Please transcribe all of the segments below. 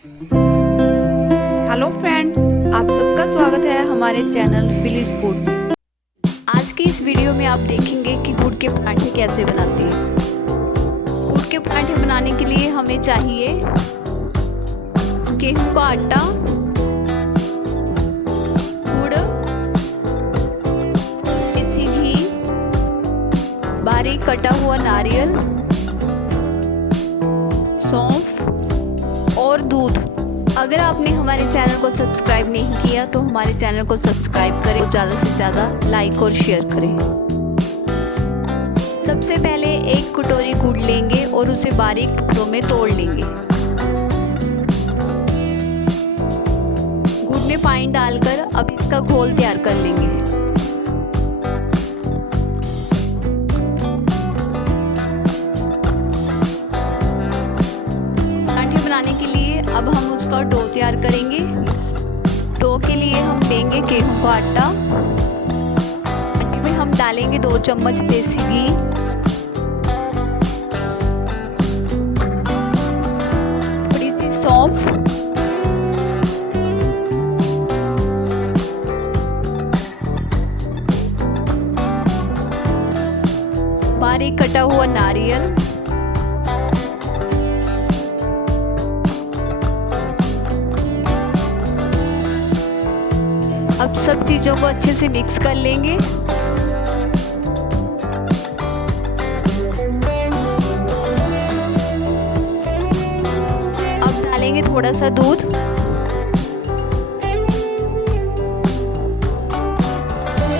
Hello friends, आप सबका स्वागत है हमारे चैनल विलेज फूड। आज की इस वीडियो में आप देखेंगे कि गुड़ के पराठे कैसे बनाते हैं। गुड़ के पराठे बनाने के लिए हमें चाहिए गेहूं का आटा, गुड़, देसी घी, बारीक कटा हुआ नारियल, सौंफ और दूध। अगर आपने हमारे चैनल को सब्सक्राइब नहीं किया तो हमारे चैनल को सब्सक्राइब करें और ज़्यादा से ज़्यादा लाइक और शेयर करें। सबसे पहले एक कटोरी गुड़ लेंगे और उसे बारीक टुकड़ों में तोड़ लेंगे। गुड़ में पानी डालकर अब इसका घोल तैयार कर लेंगे। पराठे बनाने के लिए अब हम उसका डो तैयार करेंगे। डो के लिए हम लेंगे गेहूं का आटा। आटे में हम डालेंगे 2 चम्मच देसी घी, थोड़ी सी सौंफ, बारीक कटा हुआ नारियल, अब सब चीज़ों को अच्छे से मिक्स कर लेंगे। अब डालेंगे थोड़ा सा दूध,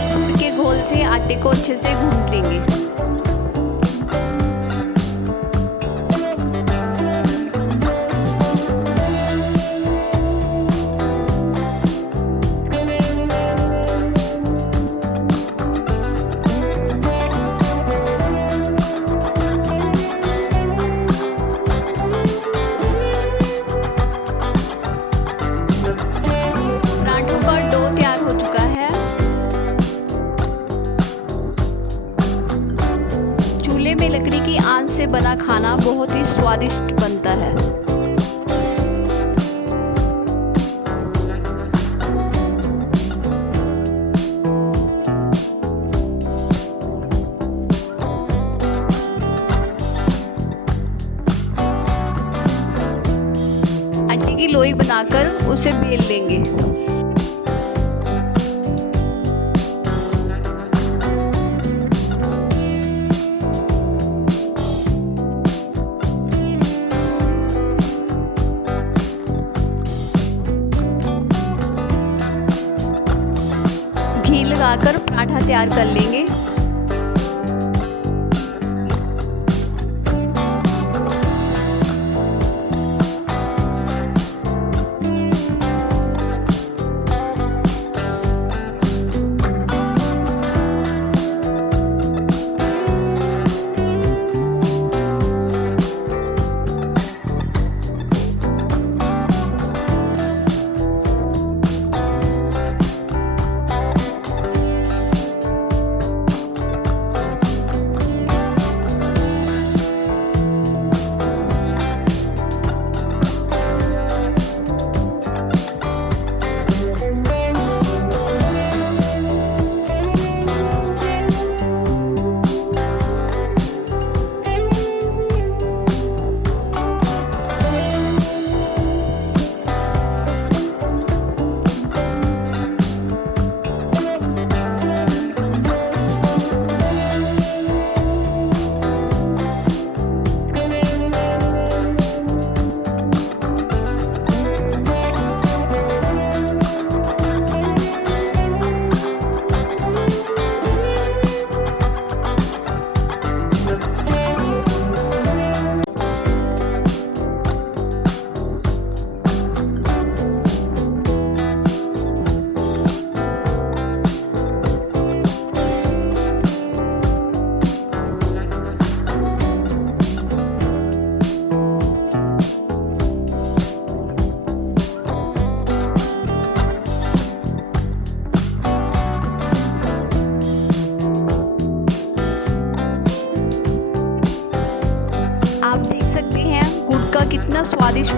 दूध के घोल से आटे को अच्छे से गूंथ लेंगे। में लकड़ी की आंच से बना खाना बहुत ही स्वादिष्ट बनता है। आटे की लोई बनाकर उसे बेल लेंगे। घी लगाकर पराठा तैयार कर लेंगे।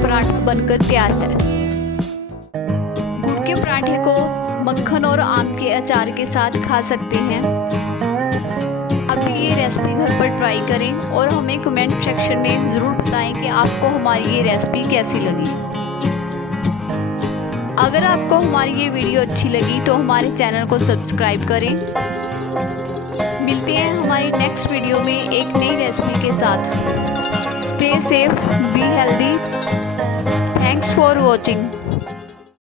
पराठा बनकर तैयार है। गुड़ के पराठे को मक्खन और आम के अचार के साथ खा सकते हैं। आप भी ये रेसिपी घर पर ट्राई करें और हमें कमेंट सेक्शन में ज़रूर बताएं कि आपको हमारी ये रेसिपी कैसी लगी। अगर आपको हमारी ये वीडियो अच्छी लगी तो हमारे चैनल को सब्सक्राइब करें। मिलते हैं हमारी नेक्स्ट वीडियो में एक नई रेसिपी के साथ। Stay safe, be healthy. Thanks for watching.